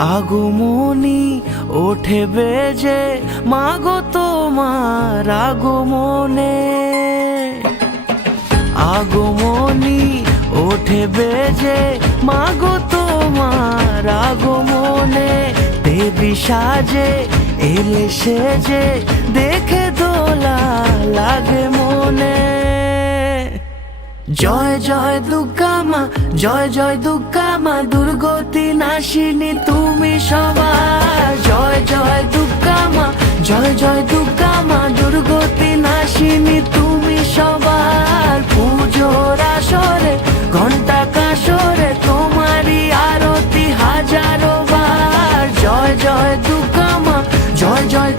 আগমনী ওঠে বেজে মাগো তোমার আগমনে। আগমনি ওঠে বেজে মাগো তোমার আগমনে। দেবী সাজে, এলে সেজে জয় জয় দুকামা জয় জয় দুকামা দুর্গতি নাশিনী তুমি সবার। জয় জয় দুকামা জয় জয় দুকামা দুর্গতি নাশিনী তুমি সবার। পুজোর আসরে ঘণ্টা কাসরে তোমারই আরতি হাজারো বার। জয় জয় দুকামা মা, জয় জয়